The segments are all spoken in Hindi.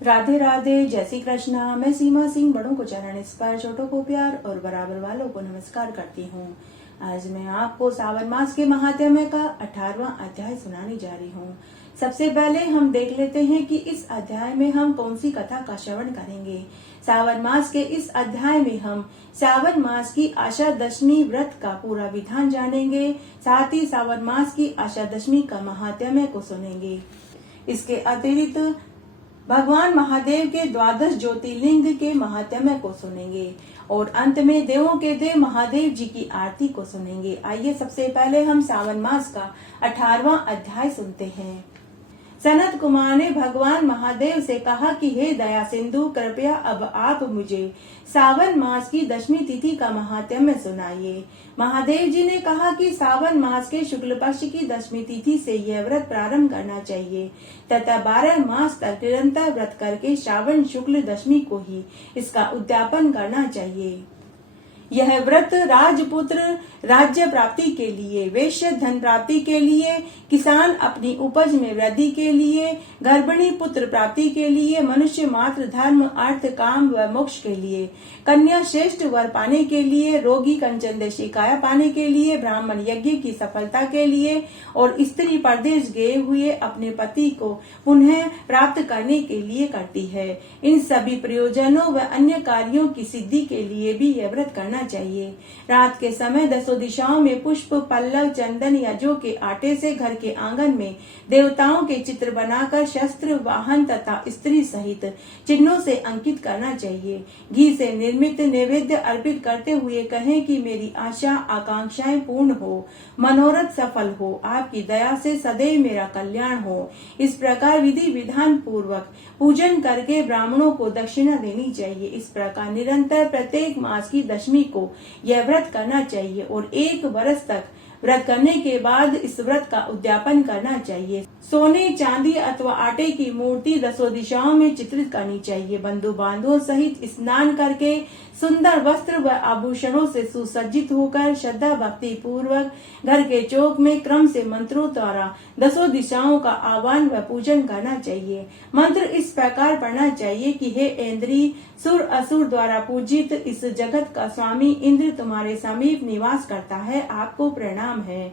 राधे राधे, जय श्री कृष्णा। मैं सीमा सिंह बड़ों को चरण स्पर्श, छोटों को प्यार और बराबर वालों को नमस्कार करती हूँ। आज मैं आपको सावन मास के महात्म्य का 18वां अध्याय सुनाने जा रही हूँ। सबसे पहले हम देख लेते हैं कि इस अध्याय में हम कौन सी कथा का श्रवण करेंगे। सावन मास के इस अध्याय में हम सावन मास की आशा दशमी व्रत का पूरा विधान जानेंगे। साथ ही सावन मास की आशा दशमी का महात्म्य को सुनेंगे। इसके अतिरिक्त भगवान महादेव के द्वादश ज्योतिर्लिंग के महात्म्य को सुनेंगे और अंत में देवों के देव महादेव जी की आरती को सुनेंगे। आइए सबसे पहले हम सावन मास का 18वां अध्याय सुनते हैं। सनत कुमार ने भगवान महादेव से कहा कि हे दया सिंधु, कृपया अब आप मुझे सावन मास की दशमी तिथि का महात्म्य सुनाइए। महादेव जी ने कहा कि सावन मास के शुक्ल पक्ष की दशमी तिथि से यह व्रत प्रारंभ करना चाहिए तथा 12 मास तक निरंतर व्रत करके श्रावण शुक्ल दशमी को ही इसका उद्यापन करना चाहिए। यह व्रत राजपुत्र राज्य प्राप्ति के लिए, वैश्य धन प्राप्ति के लिए, किसान अपनी उपज में वृद्धि के लिए, गर्भिणी पुत्र प्राप्ति के लिए, मनुष्य मात्र धर्म अर्थ काम व मोक्ष के लिए, कन्या श्रेष्ठ वर पाने के लिए, रोगी कंचन देशी काया पाने के लिए, ब्राह्मण यज्ञ की सफलता के लिए और स्त्री परदेश गए हुए अपने पति को पुनः प्राप्त करने के लिए करती है। इन सभी प्रयोजनों व अन्य कार्यों की सिद्धि के लिए भी यह व्रत करना चाहिए। रात के समय 10 दिशाओं में पुष्प पल्लव चंदन या जौ के आटे से घर के आंगन में देवताओं के चित्र बनाकर शस्त्र वाहन तथा स्त्री सहित चिन्हों से अंकित करना चाहिए। घी से निर्मित नैवेद्य अर्पित करते हुए कहें कि मेरी आशा आकांक्षाएं पूर्ण हो, मनोरथ सफल हो, आपकी दया से सदैव मेरा कल्याण हो। इस प्रकार विधि विधान पूर्वक पूजन करके ब्राह्मणों को दक्षिणा देनी चाहिए। इस प्रकार निरंतर प्रत्येक मास की दशमी को यह व्रत करना चाहिए और 1 वर्ष तक व्रत करने के बाद इस व्रत का उद्यापन करना चाहिए। सोने चांदी अथवा आटे की मूर्ति 10 दिशाओं में चित्रित करनी चाहिए। बंधु बांधवों सहित स्नान करके सुंदर वस्त्र व आभूषणों से सुसज्जित होकर श्रद्धा भक्ति पूर्वक घर के चौक में क्रम से मंत्रों द्वारा 10 दिशाओं का आह्वान व पूजन करना चाहिए। मंत्र इस प्रकार पढ़ना चाहिए कि हे इंद्री, सुर असुर द्वारा पूजित इस जगत का स्वामी इंद्र तुम्हारे समीप निवास करता है, आपको प्रणाम है।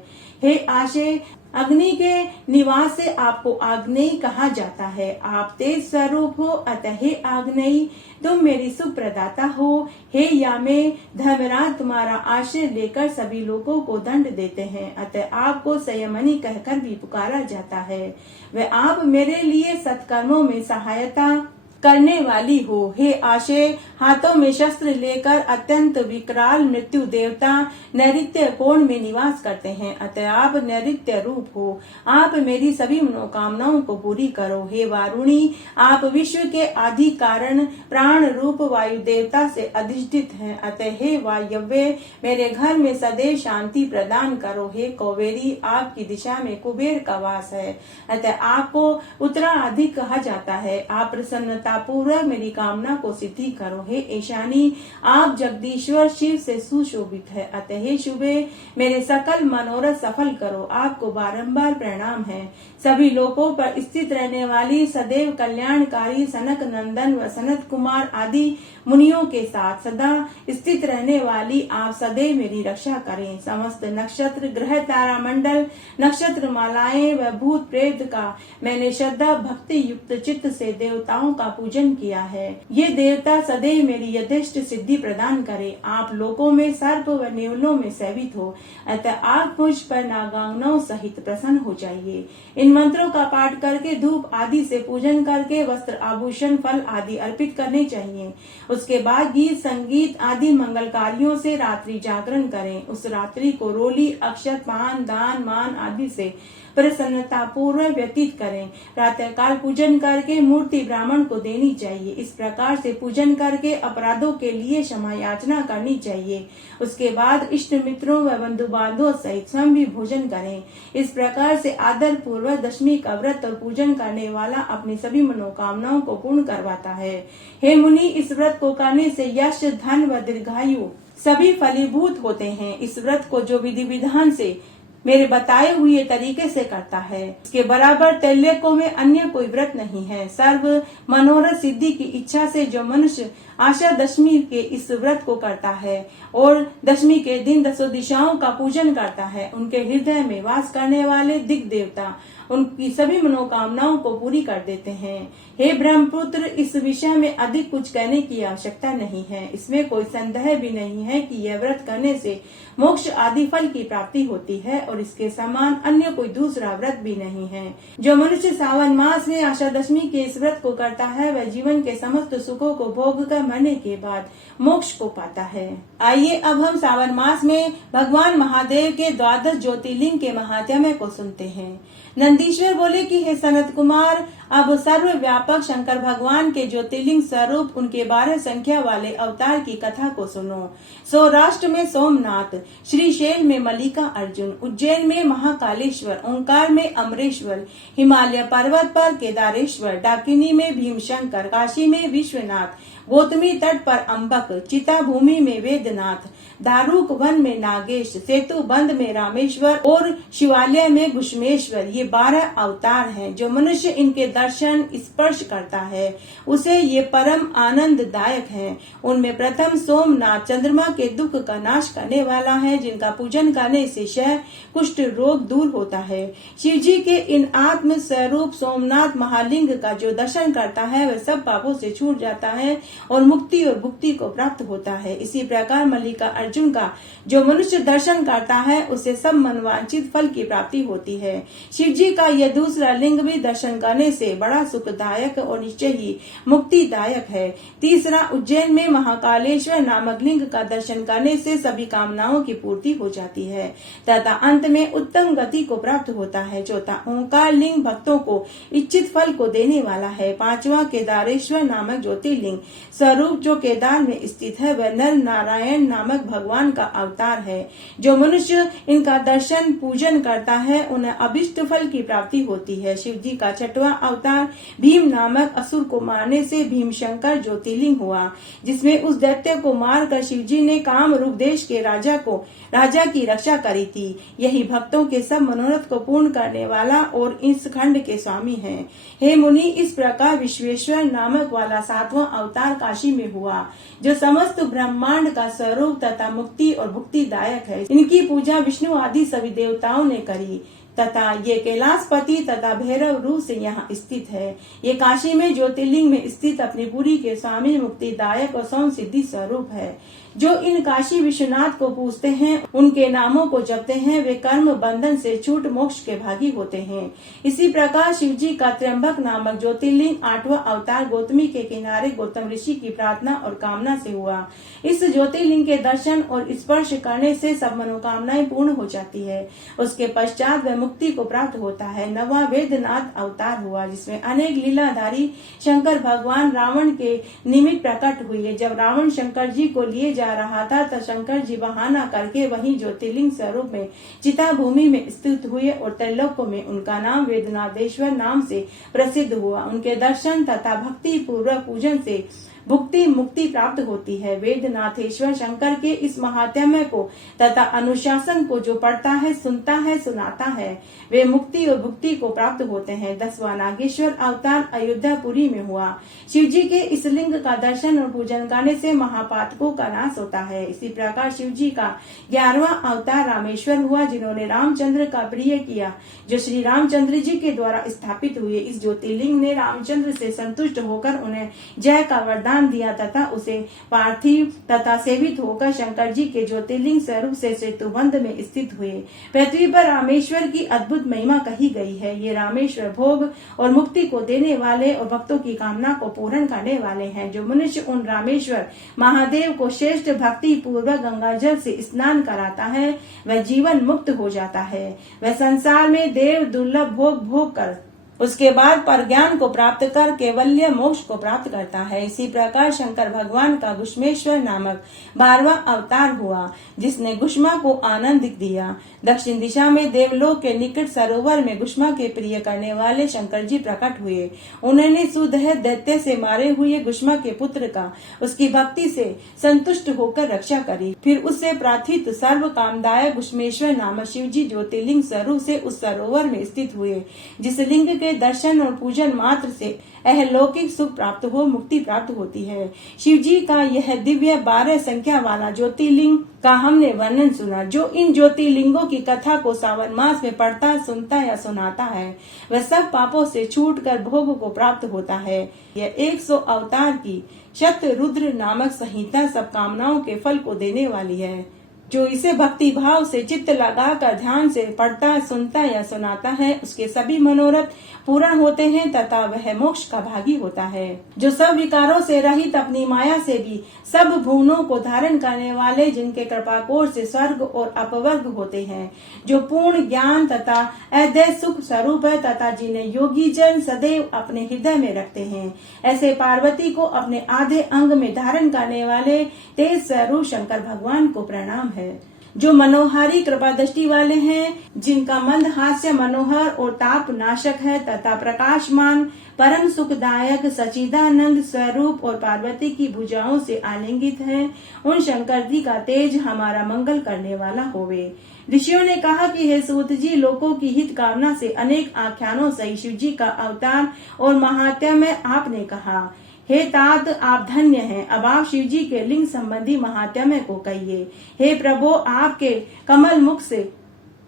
हे आशे, अग्नि के निवास से आपको आग्नेयी कहा जाता है। आप तेज स्वरूप हो, अतः हे आग्नेयी तुम मेरी सुख प्रदाता हो। हे यामे, धर्मराज तुम्हारा आश्रय लेकर सभी लोगों को दंड देते हैं, अतः आपको संयमनी कहकर भी पुकारा जाता है। वे आप मेरे लिए सत्कर्मों में सहायता करने वाली हो। हे आशे, हाथों में शस्त्र लेकर अत्यंत विकराल मृत्यु देवता नैऋत्य कोण में निवास करते हैं, अतः आप नैऋत्य रूप हो। आप मेरी सभी मनोकामनाओं को पूरी करो। हे वारुणी, आप विश्व के आदि कारण प्राण रूप वायु देवता से अधिष्ठित हैं, अतः हे वायव्य मेरे घर में सदैव शांति प्रदान करो। हे कौवेरी, आपकी दिशा में कुबेर का वास है, अतः आपको उत्तराधिक कहा जाता है। आप प्रसन्नता पूर्वक मेरी कामना को सिद्धि करो। हे ईशानी, आप जगदीश्वर शिव से सुशोभित है, अतः हे शुभे मेरे सकल मनोरथ सफल करो। आपको बारंबार प्रणाम है। सभी लोकों पर स्थित रहने वाली सदैव कल्याणकारी सनक नंदन व सनत कुमार आदि मुनियों के साथ सदा स्थित रहने वाली आप सदैव मेरी रक्षा करें। समस्त नक्षत्र ग्रह तारा मंडल नक्षत्र मालाएं व भूत प्रेत का मैंने श्रद्धा भक्ति युक्त चित्त से देवताओं का पूजन किया है। ये देवता सदैव मेरी यथेष्ट सिद्धि प्रदान करे। आप लोगों में सर्प व नेवलों में सेवित हो, अतः आप मुझ पर नागांगनाओं सहित प्रसन्न हो जाइए। इन मंत्रों का पाठ करके धूप आदि से पूजन करके वस्त्र आभूषण फल आदि अर्पित करने चाहिए। उसके बाद गीत संगीत आदि मंगल कार्यों से रात्रि जागरण करें। उस रात्रि को रोली अक्षत पान दान मान आदि से प्रसन्नता पूर्वक व्यतीत करें। प्रातःकाल पूजन करके मूर्ति ब्राह्मण को देनी चाहिए। इस प्रकार से पूजन करके अपराधों के लिए क्षमा याचना करनी चाहिए। उसके बाद इष्ट मित्रों व बंधु बांधवों सहित स्वयं भी भोजन करें। इस प्रकार से आदर पूर्वक दशमी का व्रत और पूजन करने वाला अपनी सभी मनोकामनाओं को पूर्ण करवाता है। हे मुनि, इस व्रत को करने से यश धन व दीर्घायु सभी फलीभूत होते हैं। इस व्रत को जो विधि विधान से मेरे बताए हुए तरीके से करता है। इसके बराबर तैल्यकों में अन्य कोई व्रत नहीं है। सर्व मनोरथ सिद्धि की इच्छा से जो मनुष्य आशा दशमी के इस व्रत को करता है और दशमी के दिन 10 दिशाओं का पूजन करता है, उनके हृदय में वास करने वाले दिग् देवता उनकी सभी मनोकामनाओं को पूरी कर देते हैं। हे ब्रह्मपुत्र, इस विषय में अधिक कुछ कहने की आवश्यकता नहीं है। इसमें कोई संदेह भी नहीं है कि यह व्रत करने से मोक्ष आदि फल की प्राप्ति होती है और इसके समान अन्य कोई दूसरा व्रत भी नहीं है। जो मनुष्य सावन मास में आषाढ़ दशमी के इस व्रत को करता है, वह जीवन के समस्त सुखों को भोग कर मरने के बाद मोक्ष को पाता है। आइए अब हम सावन मास में भगवान महादेव के 12 ज्योतिर्लिंग के महात्म्य को सुनते हैं। नंदीश्वर बोले कि हे सनत कुमार, अब सर्वव्यापक शंकर भगवान के ज्योतिर्लिंग स्वरूप उनके 12 संख्या वाले अवतार की कथा को सुनो। सौराष्ट्र में सोमनाथ, श्रीशैल में मल्लिका अर्जुन, उज्जैन में महाकालेश्वर, ओंकार में अमरेश्वर, हिमालय पर्वत पर केदारेश्वर, डाकिनी में भीमशंकर, काशी में विश्वनाथ, गौतमी तट पर अम्बक, चिता भूमि में वेदनाथ, दारुक वन में नागेश, सेतु बंद में रामेश्वर और शिवालय में घुष्मेश्वर, ये 12 अवतार हैं। जो मनुष्य इनके दर्शन स्पर्श करता है उसे ये परम आनंददायक हैं। उनमें प्रथम सोमनाथ चंद्रमा के दुख का नाश करने वाला है, जिनका पूजन करने से क्षय कुष्ठ रोग दूर होता है। शिव जी के इन आत्म स्वरूप सोमनाथ महालिंग का जो दर्शन करता है वह सब पापों से छूट जाता है और मुक्ति और भुक्ति को प्राप्त होता है। इसी प्रकार मल्लिका अर्जुन का जो मनुष्य दर्शन करता है उसे सब मनवांछित फल की प्राप्ति होती है। शिव जी का यह दूसरा लिंग भी दर्शन करने से बड़ा सुखदायक और निश्चय ही मुक्तिदायक है। तीसरा, उज्जैन में महाकालेश्वर नामक लिंग का दर्शन करने से सभी कामनाओं की पूर्ति हो जाती है तथा अंत में उत्तम गति को प्राप्त होता है। चौथा, ओंकार लिंग भक्तों को इच्छित फल को देने वाला है। पांचवा, केदारेश्वर नामक ज्योतिर्लिंग स्वरूप जो केदार में स्थित है, वह नर नारायण नामक भगवान का अवतार है। जो मनुष्य इनका दर्शन पूजन करता है उन्हें अभिष्ट फल की प्राप्ति होती है। शिव जी का 6वां अवतार भीम नामक असुर को मारने से भीमशंकर ज्योतिर्लिंग हुआ, जिसमें उस दैत्य को मारकर शिव जी ने काम रूप देश के राजा की रक्षा करी थी। यही भक्तों के सब मनोरथ को पूर्ण करने वाला और इस खंड के स्वामी है। हे मुनि, इस प्रकार विश्वेश्वर नामक वाला 7वां अवतार काशी में हुआ, जो समस्त ब्रह्मांड का स्वरूप तथा मुक्ति और भुक्तिदायक है। इनकी पूजा विष्णु आदि सभी देवताओं ने करी तथा ये कैलाशपति तथा भैरव रूप से यहाँ स्थित है। ये काशी में ज्योतिर्लिंग में स्थित अपनी पुरी के स्वामी मुक्तिदायक और सौम सिद्धि स्वरूप है। जो इन काशी विश्वनाथ को पूजते हैं, उनके नामों को जपते हैं, वे कर्म बंधन से छूट मोक्ष के भागी होते हैं। इसी प्रकार शिव जी का त्र्यंबक नामक ज्योतिर्लिंग 8वां अवतार गौतमी के किनारे गौतम ऋषि की प्रार्थना और कामना से हुआ। इस ज्योतिर्लिंग के दर्शन और स्पर्श करने से सब मनोकामनाएं पूर्ण हो जाती है। उसके पश्चात वह मुक्ति को प्राप्त होता है। 9वां वेदनाथ अवतार हुआ, जिसमें अनेक लीलाधारी शंकर भगवान रावण के निमित्त प्रकट हुए। जब रावण शंकर जी को लिए जा रहा था तब शंकर जी बहाना करके वहीं ज्योतिर्लिंग स्वरूप में चिता भूमि में स्थित हुए और त्रैलोक्य में उनका नाम वेदनाथेश्वर नाम से प्रसिद्ध हुआ। उनके दर्शन तथा भक्ति पूर्वक पूजन से भुक्ति मुक्ति प्राप्त होती है। वेदनाथेश्वर शंकर के इस महात्म्य को तथा अनुशासन को जो पढ़ता है, सुनता है, सुनाता है, वे मुक्ति और भुक्ति को प्राप्त होते हैं। 10वां नागेश्वर अवतार अयोध्यापुरी में हुआ। शिव जी के इस लिंग का दर्शन और पूजन करने से महापातकों का नाश होता है। इसी प्रकार शिव जी का 11वां अवतार रामेश्वर हुआ, जिन्होंने रामचंद्र का प्रिय किया, जो श्री रामचंद्र जी के द्वारा स्थापित हुए। इस ज्योतिर्लिंग ने रामचंद्र से संतुष्ट होकर उन्हें जय का वरदान दिया तथा उसे पार्थिव तथा सेवित होकर शंकर जी के ज्योतिर्लिंग स्वरूप से सेतुबंध में स्थित हुए। पृथ्वी पर रामेश्वर की अद्भुत महिमा कही गई है। ये रामेश्वर भोग और मुक्ति को देने वाले और भक्तों की कामना को पूर्ण करने वाले हैं। जो मनुष्य उन रामेश्वर महादेव को श्रेष्ठ भक्ति पूर्वक गंगा जल से स्नान कराता है, वह जीवन मुक्त हो जाता है। वह संसार में देव दुर्लभ भोग कर उसके बाद पर ज्ञान को प्राप्त कर कैवल्य मोक्ष को प्राप्त करता है। इसी प्रकार शंकर भगवान का गुष्मेश्वर नामक 12वां अवतार हुआ, जिसने गुष्मा को आनंद दिया। दक्षिण दिशा में देवलोक के निकट सरोवर में गुष्मा के प्रिय करने वाले शंकर जी प्रकट हुए। उन्होंने सुदह दैत्य से मारे हुए गुष्मा के पुत्र का उसकी भक्ति से संतुष्ट होकर रक्षा करी। फिर उससे प्रार्थित सर्व कामदायक गुष्मेश्वर नामक शिव जी ज्योतिर्लिंग स्वरूप से उस सरोवर में स्थित हुए, जिस लिंग के दर्शन और पूजन मात्र से अहलौकिक सुख प्राप्त हो मुक्ति प्राप्त होती है। शिव जी का यह दिव्य 12 संख्या वाला ज्योतिर्लिंग का हमने वर्णन सुना। जो इन ज्योतिर्लिंगों की कथा को सावन मास में पढ़ता, सुनता या सुनाता है, वह सब पापों से छूटकर भोग को प्राप्त होता है। यह 100 अवतार की शतरुद्र नामक संहिता सब कामनाओं के फल को देने वाली है। जो इसे भक्ति भाव से चित्त लगाकर ध्यान से पढ़ता, सुनता या सुनाता है, उसके सभी मनोरथ पूर्ण होते हैं तथा वह मोक्ष का भागी होता है। जो सब विकारों से रहित अपनी माया से भी सब भुवनों को धारण करने वाले, जिनके कृपा कोष से स्वर्ग और अपवर्ग होते हैं, जो पूर्ण ज्ञान तथा अद्वैत सुख स्वरूप है तथा जिन्हें योगी जन सदैव अपने हृदय में रखते हैं, ऐसे पार्वती को अपने आधे अंग में धारण करने वाले तेज स्वरूप शंकर भगवान को प्रणाम है। जो मनोहारी कृपा दृष्टि वाले हैं, जिनका मंद हास्य मनोहर और ताप नाशक है तथा प्रकाशमान परम सुखदायक सचिदानंद स्वरूप और पार्वती की भुजाओं से आलिंगित है, उन शंकर जी का तेज हमारा मंगल करने वाला होवे। ऋषियों ने कहा कि हे सूत जी, लोगों की हित कामना से अनेक आख्यानों से शिव जी का अवतार और महात्म्य में आपने कहा। हे तात, आप धन्य हैं। अब आप शिव जी के लिंग संबंधी महात्म्य को कहिए। हे प्रभु, आपके कमल मुख से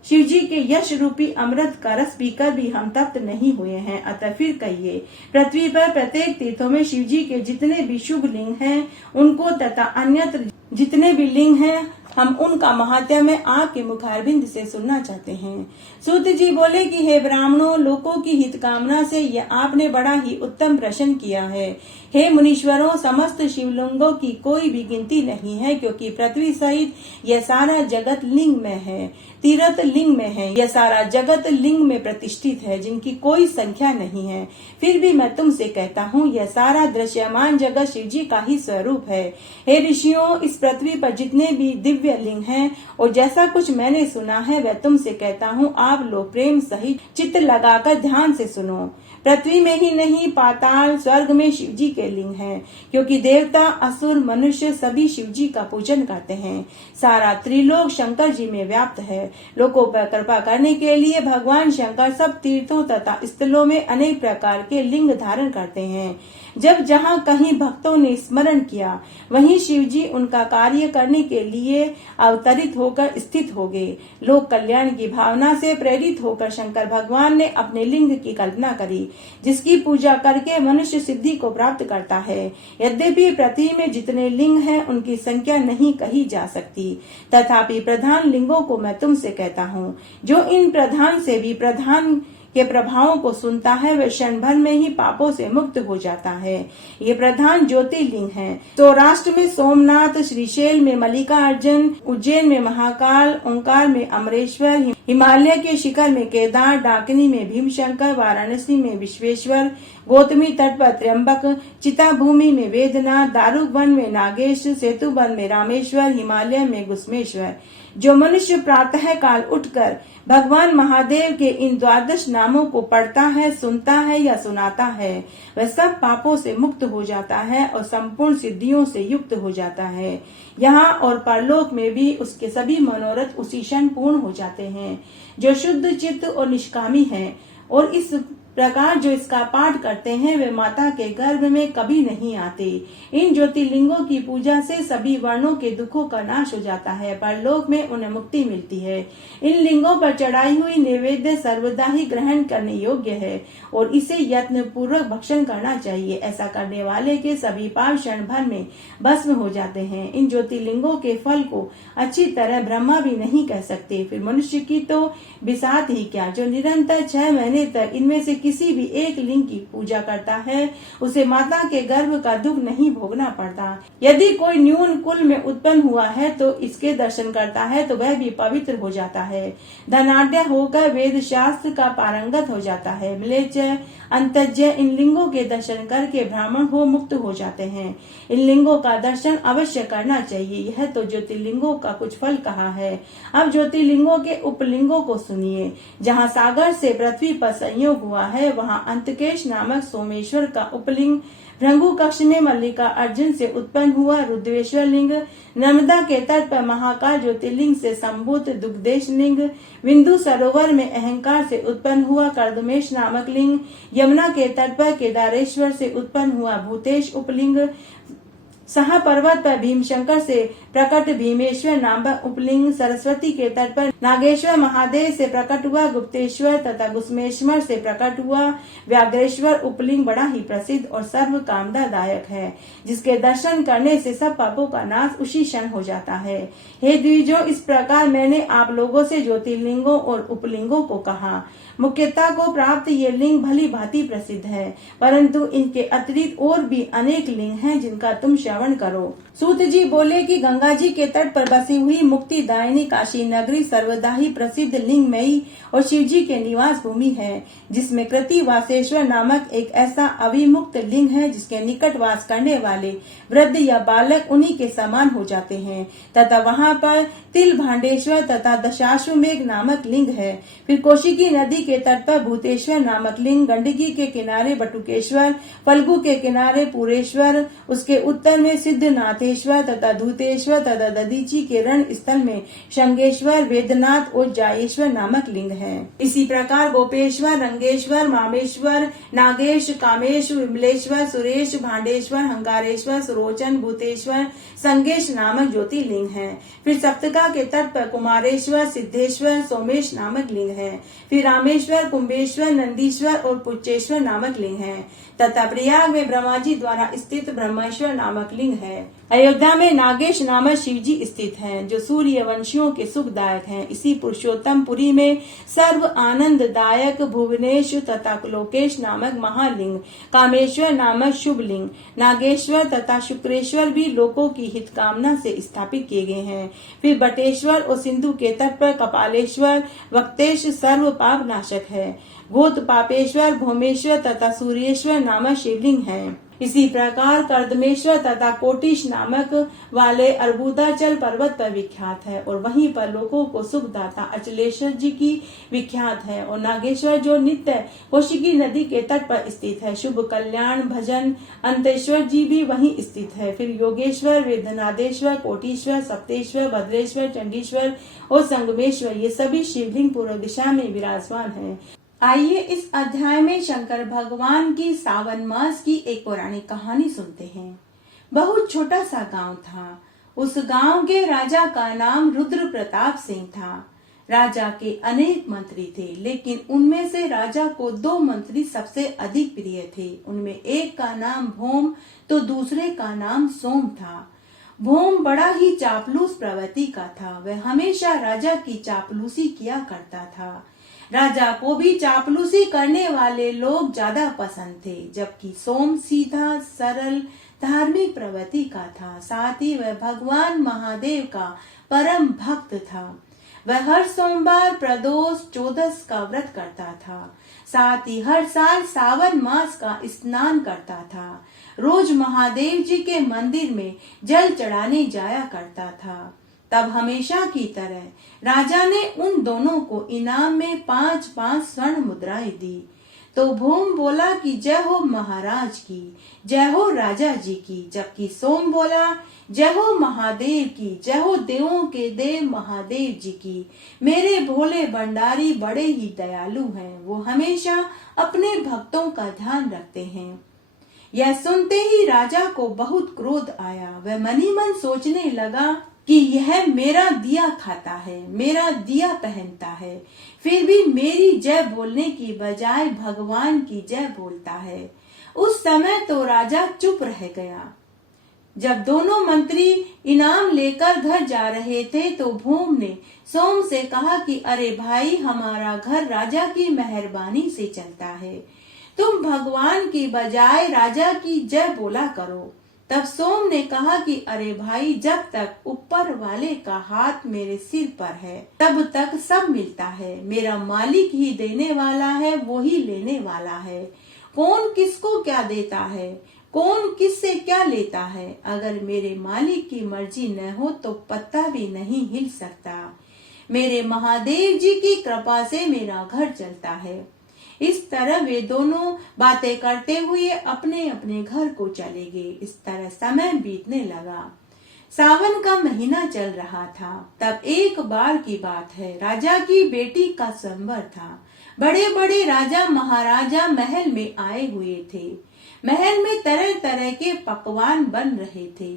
शिव जी के यश रूपी अमृत का रस पीकर भी हम तप्त नहीं हुए हैं, अतः फिर कहिए। पृथ्वी पर प्रत्येक तीर्थों में शिव जी के जितने भी शुभ लिंग हैं, उनको तथा अन्यत्र जितने भी लिंग हैं, हम उनका महात्म्य आपके मुखारबिंद से सुनना चाहते हैं। सूत जी बोले कि हे ब्राह्मणों, लोगों की हित कामना से यह आपने बड़ा ही उत्तम प्रश्न किया है। हे मुनीश्वरों, समस्त शिवलिंगों की कोई भी गिनती नहीं है, क्योंकि पृथ्वी सहित यह सारा जगत लिंग में है, तीर्थ लिंग में है, यह सारा जगत लिंग में प्रतिष्ठित है, जिनकी कोई संख्या नहीं है। फिर भी मैं तुमसे कहता हूँ, यह सारा दृश्यमान जगत शिव जी का ही स्वरूप है। हे ऋषियों, इस पृथ्वी पर जितने भी दिव्य लिंग हैं और जैसा कुछ मैंने सुना है, वह तुमसे कहता हूँ, आप लोग प्रेम सहित चित्त लगाकर ध्यान से सुनो। पृथ्वी में ही नहीं, पाताल स्वर्ग में शिव जी के लिंग हैं, क्योंकि देवता असुर मनुष्य सभी शिव जी का पूजन करते हैं। सारा त्रिलोक शंकर जी में व्याप्त है। लोगों पर कृपा करने के लिए भगवान शंकर सब तीर्थों तथा स्थलों में अनेक प्रकार के लिंग धारण करते हैं। जब जहाँ कहीं भक्तों ने स्मरण किया, वहीं शिव जी उनका कार्य करने के लिए अवतरित होकर स्थित हो गए। लोक कल्याण की भावना से प्रेरित होकर शंकर भगवान ने अपने लिंग की कल्पना करी, जिसकी पूजा करके मनुष्य सिद्धि को प्राप्त करता है। यद्यपि पृथ्वी में जितने लिंग हैं, उनकी संख्या नहीं कही जा सकती, तथापि प्रधान लिंगों को मैं तुमसे कहता हूँ। जो इन प्रधान से भी प्रधान के प्रभावों को सुनता है, वह क्षण भर में ही पापों से मुक्त हो जाता है। ये प्रधान ज्योतिर्लिंग हैं। सौराष्ट्र में सोमनाथ, श्रीशैल में मल्लिकार्जुन, उज्जैन में महाकाल, ओंकार में अमरेश्वर, हिमालय के शिखर में केदार, डाकिनी में भीमशंकर, वाराणसी में विश्वेश्वर, गौतमी तट पर त्र्यंबक, चिता भूमि में वेदनाथ, दारुक वन में नागेश, सेतु वन में रामेश्वर, हिमालय में गुस्मेश्वर। जो मनुष्य प्रातः काल उठकर भगवान महादेव के इन 12 नामों को पढ़ता है, सुनता है या सुनाता है, वह सब पापों से मुक्त हो जाता है और संपूर्ण सिद्धियों से युक्त हो जाता है। यहाँ और परलोक में भी उसके सभी मनोरथ उसी क्षण पूर्ण हो जाते हैं। जो शुद्ध चित्त और निष्कामी है और इस प्रकार जो इसका पाठ करते हैं, वे माता के गर्भ में कभी नहीं आते। इन ज्योतिर्लिंगों की पूजा से सभी वर्णों के दुखों का नाश हो जाता है, परलोक में उन्हें मुक्ति मिलती है। इन लिंगों पर चढ़ाई हुई नैवेद्य सर्वदा ही ग्रहण करने योग्य है और इसे यत्न पूर्वक भक्षण करना चाहिए। ऐसा करने वाले के सभी पाप क्षण भर में भस्म हो जाते हैं। इन ज्योतिर्लिंगों के फल को अच्छी तरह ब्रह्मा भी नहीं कह सकते, फिर मनुष्य की तो बिसात ही क्या, जो निरंतर 6 महीने तक इनमें से किसी भी एक लिंग की पूजा करता है उसे माता के गर्भ का दुख नहीं भोगना पड़ता। यदि कोई न्यून कुल में उत्पन्न हुआ है तो इसके दर्शन करता है तो वह भी पवित्र हो जाता है, धनाढ्य होकर वेद शास्त्र का पारंगत हो जाता है। म्लेच्छ अंतज्ञ इन लिंगों के दर्शन करके ब्राह्मण हो मुक्त हो जाते हैं। इन लिंगों का दर्शन अवश्य करना चाहिए। यह तो ज्योतिर्लिंगों का कुछ फल कहा है। अब ज्योतिर्लिंगों के उपलिंगों को सुनिए। जहाँ सागर से पृथ्वी पर संयोग हुआ है वहाँ अंतकेश नामक सोमेश्वर का उपलिंग, भृंगु कक्ष में मल्लिका अर्जुन से उत्पन्न हुआ रुद्रेश्वर लिंग, नर्मदा के तट पर महाकाल ज्योतिर्लिंग से संभूत दुग्धेश लिंग, बिंदु सरोवर में अहंकार से उत्पन्न हुआ कर्दमेश नामक लिंग, यमुना के तट पर केदारेश्वर से उत्पन्न हुआ भूतेश उपलिंग, सहा पर्वत पर भीमशंकर से प्रकट भीमेश्वर नामक उपलिंग, सरस्वती के तट पर नागेश्वर महादेव से प्रकट हुआ गुप्तेश्वर तथा गुस्मेश्वर से प्रकट हुआ व्याघ्रेश्वर उपलिंग बड़ा ही प्रसिद्ध और सर्व कामदायक है, जिसके दर्शन करने से सब पापों का नाश उसी क्षण हो जाता है। हे द्विजों, इस प्रकार मैंने आप लोगों से ज्योतिर्लिंगों और उपलिंगों को कहा। मुख्यता को प्राप्त ये लिंग भली भांति प्रसिद्ध है, परंतु इनके अतिरिक्त और भी अनेक लिंग हैं जिनका तुम श्रवण करो। सूत जी बोले कि गंगा जी के तट पर बसी हुई मुक्तिदायिनी काशी नगरी सर्वदा ही प्रसिद्ध लिंगमयी और शिव जी के निवास भूमि है, जिसमें कृतिवासेश्वर नामक एक ऐसा अविमुक्त लिंग है जिसके निकट वास करने वाले वृद्ध या बालक उन्हीं के समान हो जाते हैं, तथा वहाँ पर तिल भांडेश्वर तथा दशाश्वमेघ नामक लिंग है। फिर कौशिकी नदी के तट पर भूतेश्वर नामक लिंग, गंडकी के किनारे बटुकेश्वर, फल्गु के किनारे पुरेश्वर, उसके उत्तर में सिद्धनाथेश्वर तथा धूतेश्वर तथा दधीची के रण स्थल में शंगेश्वर, वेदनाथ और जायेश्वर नामक लिंग है। इसी प्रकार गोपेश्वर, रंगेश्वर, मामेश्वर, नागेश, कामेश, विमलेश्वर, सुरेश, भांडेश्वर, हंकारेश्वर, सुरोचन, भूतेश्वर, संगेश नामक ज्योतिर्लिंग है। फिर सप्तका के तट पर कुमारेश्वर, सिद्धेश्वर, सोमेश नामक लिंग है। फिर रामेश्वर, कुंभेश्वर, नंदीश्वर और पुच्चेश्वर नामक लिंग है, तथा प्रयाग में ब्रह्मा जी द्वारा स्थित ब्रह्मेश्वर नामक लिंग है। अयोध्या में नागेश नामक शिव जी स्थित हैं, जो सूर्य वंशियों के सुखदायक हैं। इसी पुरुषोत्तम पुरी में सर्व आनंददायक भुवनेश तथा लोकेश नामक महालिंग, कामेश्वर नामक शुभ लिंग, नागेश्वर तथा शुक्रेश्वर भी लोकों की हित कामना से स्थापित किए गए हैं। फिर बटेश्वर और सिंधु के तट पर कपालेश्वर, वक्तेश सर्व पाप नाशक है। भूत पापेश्वर, भौमेश्वर तथा सूर्येश्वर नामक शिवलिंग है। इसी प्रकार कर्दमेश्वर तथा कोटिश नामक वाले अर्बुदाचल पर्वत पर विख्यात है और वहीं पर लोगों को सुखदाता अचलेश्वर जी की विख्यात है। और नागेश्वर जो नित्य कौशिकी नदी के तट पर स्थित है। शुभ कल्याण भजन अंतेश्वर जी भी वहीं स्थित है। फिर योगेश्वर, वेदनादेश्वर, कोटीश्वर, सप्तेश्वर, भद्रेश्वर, चंडीश्वर और संगमेश्वर ये सभी शिवलिंग पूर्व दिशा में विराजमान हैं। आइए इस अध्याय में शंकर भगवान की सावन मास की एक पौराणिक कहानी सुनते हैं। बहुत छोटा सा गांव था। उस गांव के राजा का नाम रुद्र प्रताप सिंह था। राजा के अनेक मंत्री थे, लेकिन उनमें से राजा को 2 मंत्री सबसे अधिक प्रिय थे। उनमें एक का नाम भौम तो दूसरे का नाम सोम था। भौम बड़ा ही चापलूस प्रवृत्ति का था। वह हमेशा राजा की चापलूसी किया करता था। राजा को भी चापलूसी करने वाले लोग ज्यादा पसंद थे, जबकि सोम सीधा सरल धार्मिक प्रवृत्ति का था। साथ ही वह भगवान महादेव का परम भक्त था। वह हर सोमवार प्रदोष चौदस का व्रत करता था। साथ ही हर साल सावन मास का स्नान करता था। रोज महादेव जी के मंदिर में जल चढ़ाने जाया करता था। तब हमेशा की तरह राजा ने उन दोनों को इनाम में 5-5 स्वर्ण मुद्राएं दी। तो भौम बोला कि जय हो महाराज की, जय हो राजा जी की, जबकि सोम बोला जय हो महादेव की, जय हो देवों के देव महादेव जी की। मेरे भोले भंडारी बड़े ही दयालु हैं, वो हमेशा अपने भक्तों का ध्यान रखते हैं। यह सुनते ही राजा को बहुत क्रोध आया। वह मनी मन सोचने लगा कि यह मेरा दिया खाता है, मेरा दिया पहनता है, फिर भी मेरी जय बोलने की बजाय भगवान की जय बोलता है। उस समय तो राजा चुप रह गया। जब दोनों मंत्री इनाम लेकर घर जा रहे थे तो भौम ने सोम से कहा कि अरे भाई, हमारा घर राजा की मेहरबानी से चलता है। तुम भगवान की बजाय राजा की जय बोला करो। तब सोम ने कहा कि अरे भाई, जब तक ऊपर वाले का हाथ मेरे सिर पर है तब तक सब मिलता है। मेरा मालिक ही देने वाला है, वो ही लेने वाला है। कौन किसको क्या देता है, कौन किससे क्या लेता है। अगर मेरे मालिक की मर्जी न हो तो पत्ता भी नहीं हिल सकता। मेरे महादेव जी की कृपा से मेरा घर चलता है। इस तरह वे दोनों बातें करते हुए अपने अपने घर को चले गए। इस तरह समय बीतने लगा। सावन का महीना चल रहा था। तब एक बार की बात है, राजा की बेटी का स्वयंवर था। बड़े बड़े राजा महाराजा महल में आए हुए थे। महल में तरह तरह के पकवान बन रहे थे।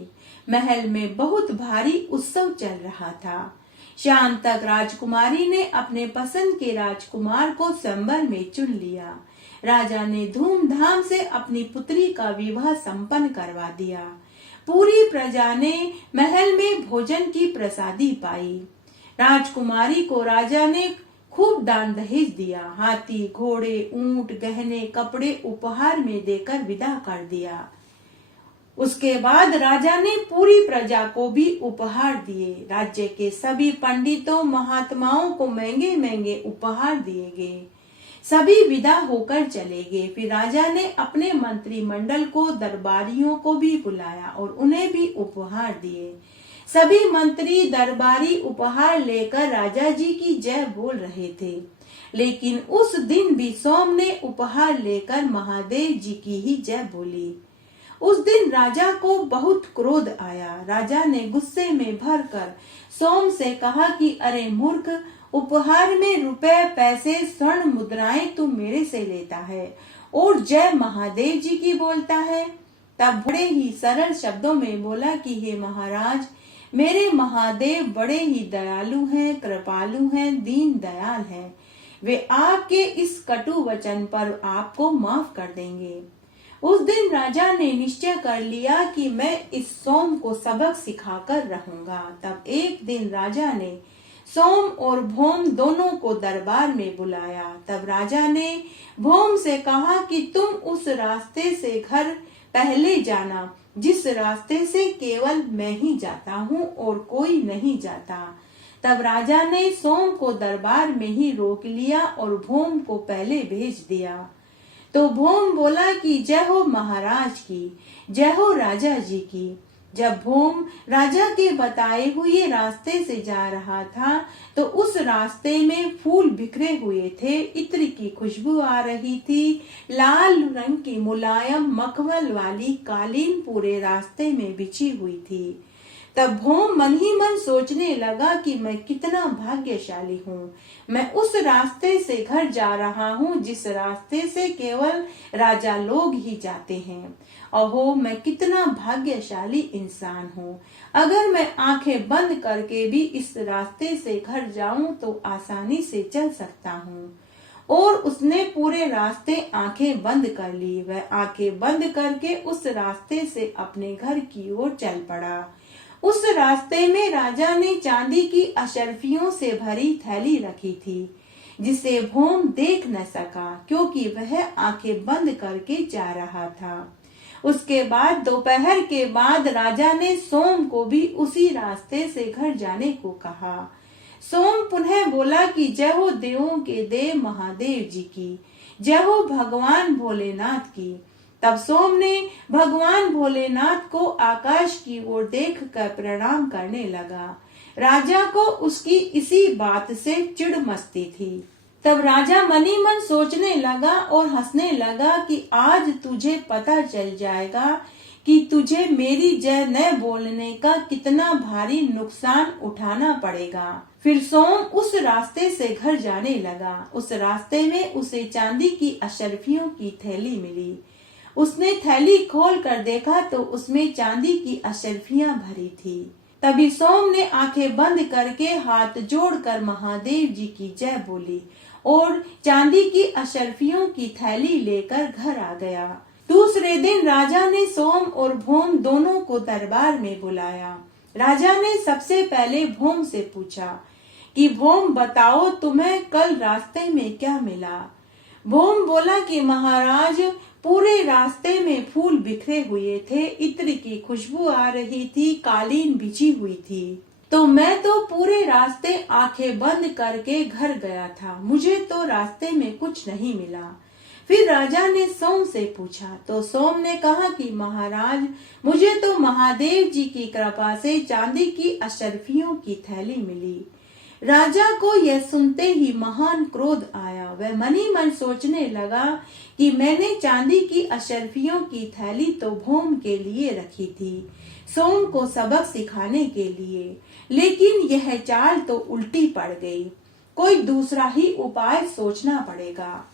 महल में बहुत भारी उत्सव चल रहा था। शाम तक राजकुमारी ने अपने पसंद के राजकुमार को स्वयंवर में चुन लिया। राजा ने धूमधाम से अपनी पुत्री का विवाह संपन्न करवा दिया। पूरी प्रजा ने महल में भोजन की प्रसादी पाई। राजकुमारी को राजा ने खूब दान दहेज दिया। हाथी, घोड़े, ऊंट, गहने, कपड़े उपहार में देकर विदा कर दिया। उसके बाद राजा ने पूरी प्रजा को भी उपहार दिए। राज्य के सभी पंडितों महात्माओं को महंगे महंगे उपहार दिए गए। सभी विदा होकर चले गए। फिर राजा ने अपने मंत्रिमंडल को, दरबारियों को भी बुलाया और उन्हें भी उपहार दिए। सभी मंत्री दरबारी उपहार लेकर राजा जी की जय बोल रहे थे। लेकिन उस दिन भी सोम ने उपहार लेकर महादेव जी की ही जय बोली। उस दिन राजा को बहुत क्रोध आया। राजा ने गुस्से में भरकर सोम से कहा कि अरे मूर्ख, उपहार में रुपए, पैसे, स्वर्ण मुद्राएं तू मेरे से लेता है और जय महादेव जी की बोलता है। तब बड़े ही सरल शब्दों में बोला कि हे महाराज, मेरे महादेव बड़े ही दयालु हैं, कृपालु हैं, दीन दयाल हैं। वे आपके इस कटु वचन पर आपको माफ कर देंगे। उस दिन राजा ने निश्चय कर लिया कि मैं इस सोम को सबक सिखाकर रहूंगा। तब एक दिन राजा ने सोम और भौम दोनों को दरबार में बुलाया। तब राजा ने भौम से कहा कि तुम उस रास्ते से घर पहले जाना जिस रास्ते से केवल मैं ही जाता हूँ और कोई नहीं जाता। तब राजा ने सोम को दरबार में ही रोक लिया और भौम को पहले भेज दिया। तो भौम बोला कि जय हो महाराज की, जय हो राजा जी की। जब भौम राजा के बताए हुए रास्ते से जा रहा था तो उस रास्ते में फूल बिखरे हुए थे, इत्र की खुशबू आ रही थी। लाल रंग की मुलायम मखमल वाली कालीन पूरे रास्ते में बिछी हुई थी। तब भौम मन ही मन सोचने लगा कि मैं कितना भाग्यशाली हूँ। मैं उस रास्ते से घर जा रहा हूँ जिस रास्ते से केवल राजा लोग ही जाते हैं। अहो, मैं कितना भाग्यशाली इंसान हूँ। अगर मैं आंखें बंद करके भी इस रास्ते से घर जाऊं तो आसानी से चल सकता हूँ। और उसने पूरे रास्ते आंखें बंद कर ली। वह आंखें बंद करके उस रास्ते से अपने घर की ओर चल पड़ा। उस रास्ते में राजा ने चांदी की अशर्फियों से भरी थैली रखी थी जिसे भौम देख न सका क्योंकि वह आंखें बंद करके जा रहा था। उसके बाद दोपहर के बाद राजा ने सोम को भी उसी रास्ते से घर जाने को कहा। सोम पुनः बोला कि जय हो देवों के देव महादेव जी की, जय हो भगवान भोलेनाथ की। तब सोम ने भगवान भोलेनाथ को आकाश की ओर देखकर प्रणाम करने लगा। राजा को उसकी इसी बात से चिढ़ मचती थी। तब राजा मनी मन सोचने लगा और हंसने लगा कि आज तुझे पता चल जाएगा कि तुझे मेरी जय न बोलने का कितना भारी नुकसान उठाना पड़ेगा। फिर सोम उस रास्ते से घर जाने लगा। उस रास्ते में उसे चांदी की अशर्फियों की थैली मिली। उसने थैली खोल कर देखा तो उसमें चांदी की अशर्फियां भरी थी। तभी सोम ने आंखें बंद करके हाथ जोड़कर महादेव जी की जय बोली और चांदी की अशर्फियों की थैली लेकर घर आ गया। दूसरे दिन राजा ने सोम और भौम दोनों को दरबार में बुलाया। राजा ने सबसे पहले भौम से पूछा कि भौम बताओ, तुम्हें कल रास्ते में क्या मिला। भोम बोला कि महाराज, पूरे रास्ते में फूल बिखरे हुए थे, इत्र की खुशबू आ रही थी, कालीन बिछी हुई थी, तो मैं तो पूरे रास्ते आंखें बंद करके घर गया था। मुझे तो रास्ते में कुछ नहीं मिला। फिर राजा ने सोम से पूछा, तो सोम ने कहा कि महाराज, मुझे तो महादेव जी की कृपा से चांदी की अशर्फियों की थैली मिली। राजा को यह सुनते ही महान क्रोध आया। वह मन ही मन सोचने लगा कि मैंने चांदी की अशर्फियों की थैली तो भोम के लिए रखी थी, सोम को सबक सिखाने के लिए, लेकिन यह चाल तो उल्टी पड़ गई। कोई दूसरा ही उपाय सोचना पड़ेगा।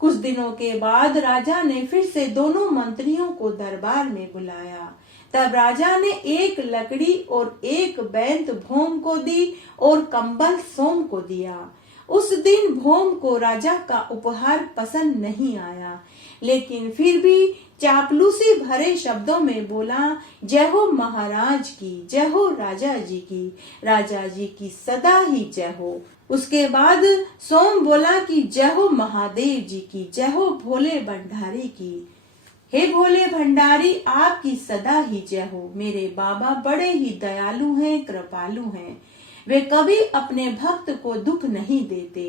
कुछ दिनों के बाद राजा ने फिर से दोनों मंत्रियों को दरबार में बुलाया। तब राजा ने एक लकड़ी और एक बैंत भोम को दी और कंबल सोम को दिया। उस दिन भोम को राजा का उपहार पसंद नहीं आया, लेकिन फिर भी चापलूसी भरे शब्दों में बोला, जय हो महाराज की, जय हो राजा जी की सदा ही जय हो। उसके बाद सोम बोला कि जय हो महादेव जी की, जय हो भोले भंडारी की। हे भोले भंडारी, आपकी सदा ही जय हो। मेरे बाबा बड़े ही दयालु हैं, कृपालु हैं। वे कभी अपने भक्त को दुख नहीं देते।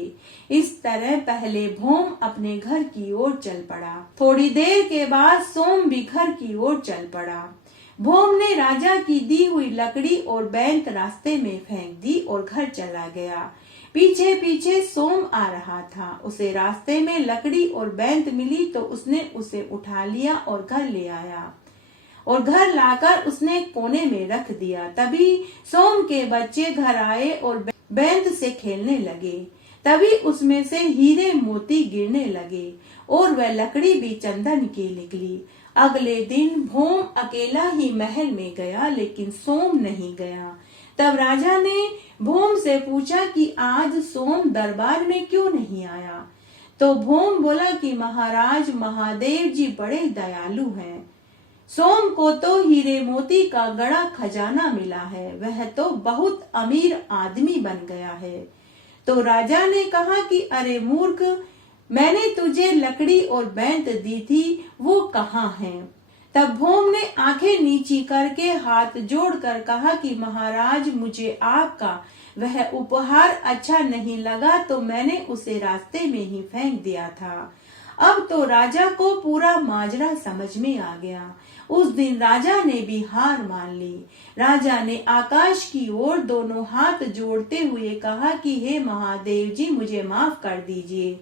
इस तरह पहले भोम अपने घर की ओर चल पड़ा। थोड़ी देर के बाद सोम भी घर की ओर चल पड़ा। भोम ने राजा की दी हुई लकड़ी और बैंत रास्ते में फेंक दी और घर चला गया। पीछे पीछे सोम आ रहा था। उसे रास्ते में लकड़ी और बैंत मिली तो उसने उसे उठा लिया और घर ले आया और घर लाकर उसने कोने में रख दिया। तभी सोम के बच्चे घर आए और बैंत से खेलने लगे। तभी उसमें से हीरे मोती गिरने लगे और वह लकड़ी भी चंदन की निकली। अगले दिन भोम अकेला ही महल में गया, लेकिन सोम नहीं गया। तब राजा ने भोम से पूछा कि आज सोम दरबार में क्यों नहीं आया। तो भोम बोला कि महाराज, महादेव जी बड़े दयालु हैं। सोम को तो हीरे मोती का गड़ा खजाना मिला है, वह तो बहुत अमीर आदमी बन गया है। तो राजा ने कहा कि अरे मूर्ख, मैंने तुझे लकड़ी और बैंत दी थी, वो कहाँ है। तब भोम ने आंखें नीची करके हाथ जोड़कर कहा कि महाराज, मुझे आपका वह उपहार अच्छा नहीं लगा तो मैंने उसे रास्ते में ही फेंक दिया था। अब तो राजा को पूरा माजरा समझ में आ गया। उस दिन राजा ने भी हार मान ली। राजा ने आकाश की ओर दोनों हाथ जोड़ते हुए कहा कि हे महादेव जी, मुझे माफ कर दीजिए।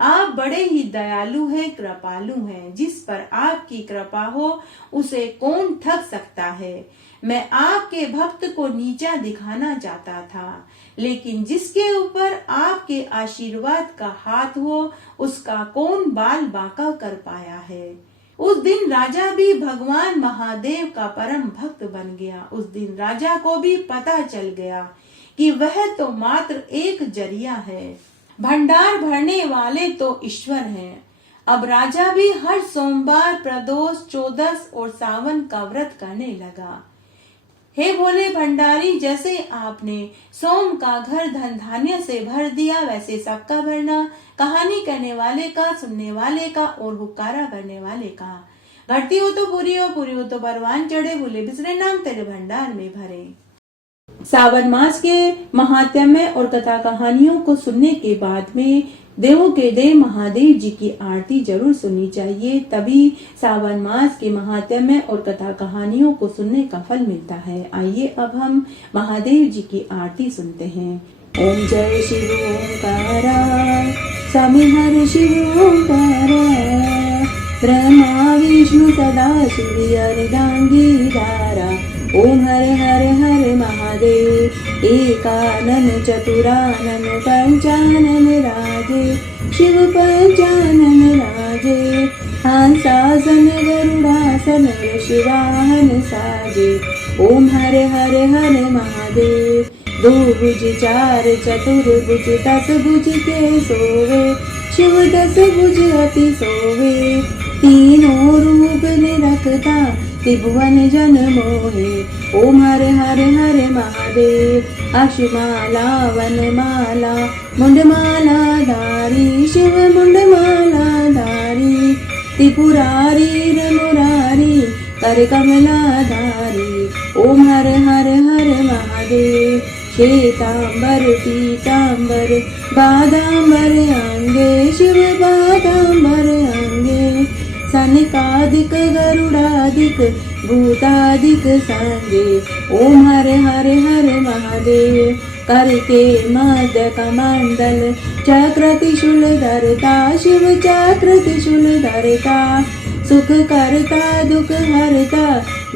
आप बड़े ही दयालु हैं, कृपालु हैं। जिस पर आपकी कृपा हो उसे कौन ठग सकता है। मैं आपके भक्त को नीचा दिखाना चाहता था, लेकिन जिसके ऊपर आपके आशीर्वाद का हाथ हो उसका कौन बाल बांका कर पाया है। उस दिन राजा भी भगवान महादेव का परम भक्त बन गया। उस दिन राजा को भी पता चल गया कि वह तो मात्र एक जरिया है, भंडार भरने वाले तो ईश्वर हैं। अब राजा भी हर सोमवार, प्रदोष, चौदस और सावन का व्रत करने लगा। हे भोले भंडारी, जैसे आपने सोम का घर धन धान्य से भर दिया, वैसे सबका भरना, कहानी कहने वाले का, सुनने वाले का और हुक्कारा भरने वाले का। घटती हो तो पूरी हो, पूरी हो तो परवान चढ़े, भूले बिसरे नाम तेरे भंडार में भरे। सावन मास के महात्म्य और कथा कहानियों को सुनने के बाद में देवों के देव महादेव जी की आरती जरूर सुननी चाहिए, तभी सावन मास के महात्म्य और कथा कहानियों को सुनने का फल मिलता है। आइए अब हम महादेव जी की आरती सुनते हैं। ओम जय शिव ओंकारा, स्वामी हर शिव ओंकारा, ब्रह्मा विष्णु सदा शिव अर्धांगीधारा। ओम हर हर हर महादेव, एकानन चतुरानन पंचानन राजे, शिव पंचानन राजे। हंसासन गरुड़ासन ऋषिवाहन साजे। ओम हर हर हर महादेव, दो भुज चार चतुर्भुज, 10 भुज के सोवे, शिव 10 भुज अति सोवे। तीनों रूप निरखता त्रिभुवन जन मोहे। ओम हर हर हर महादेव। अश्वमाला वनमाला मुंडमाला धारी शिव मुंडमाला धारी। त्रिपुरारी रे मुरारी कर कमलाधारी। ओम हर हर हर महादेव। श्वेतांबर पीतांबर बादांबर अंगे शिव बादांबर अंगे। सनकादिक गरुडादिक भूतादिक सांगे। ओम हर हर हर महादेव। करके मध्य कमंडल चक्र त्रिशूल धरता शिव चक्र त्रिशूल धरता। सुख करता दुख हरता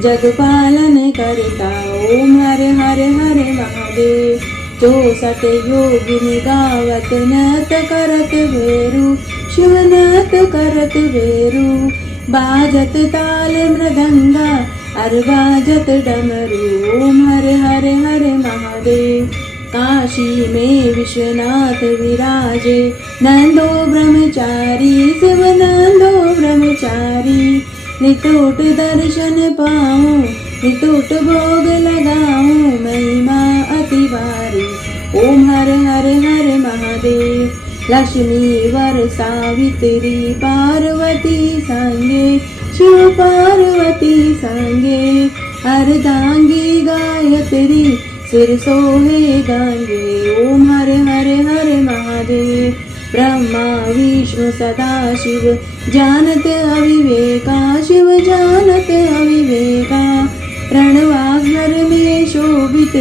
जग पालन करता। ओम हर हर हर महादेव। जो सत योगिनी गावत नत करत भेरू शिव नत करत भेरू। बाजत ताल मृदंगा अर बाजत डमरू। ओम हर हर हर महादेव। काशी में विश्वनाथ विराजे नंदो ब्रह्मचारी शिव नंदो ब्रह्मचारी। नितोट दर्शन पाऊं नितोट भोग लगाऊं महिमा अति भारी। ओम हर हर हर महादेव। लक्ष्मी वर सावित्री पार्वती संगे शिव पार्वती संगे। अर्धांगी गायत्री सिर सोहे गांगे। ओम हर हर हर महादेव। ब्रह्मा विष्णु सदा शिव जानत अविवेका शिव जानत अविवेका। प्रणवाघर में शोभित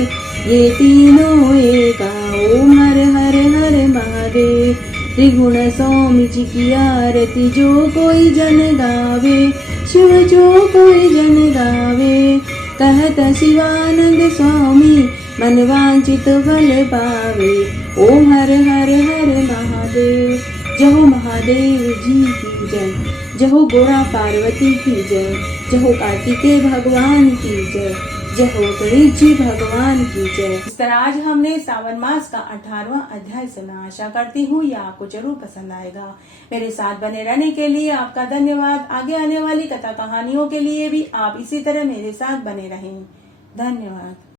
ये तीनों एका। ओम हर हर हर महादेव। त्रिगुण स्वामी जी की आरती जो कोई जन गावे शिव जो कोई जन गावे। कहत शिवानंद स्वामी मन वांछित फल पावे। ओम हर हर हर महादेव। जहो महादेव जी की जय। जहो गोरा पार्वती की जय। जहो कार्तिकेय भगवान की जय। जहो गणेश जी भगवान की जय। इस तरह आज हमने सावन मास का 18वां अध्याय सुना। आशा करती हूँ यह आपको जरूर पसंद आएगा। मेरे साथ बने रहने के लिए आपका धन्यवाद। आगे आने वाली कथा कहानियों के लिए भी आप इसी तरह मेरे साथ बने रहें। धन्यवाद।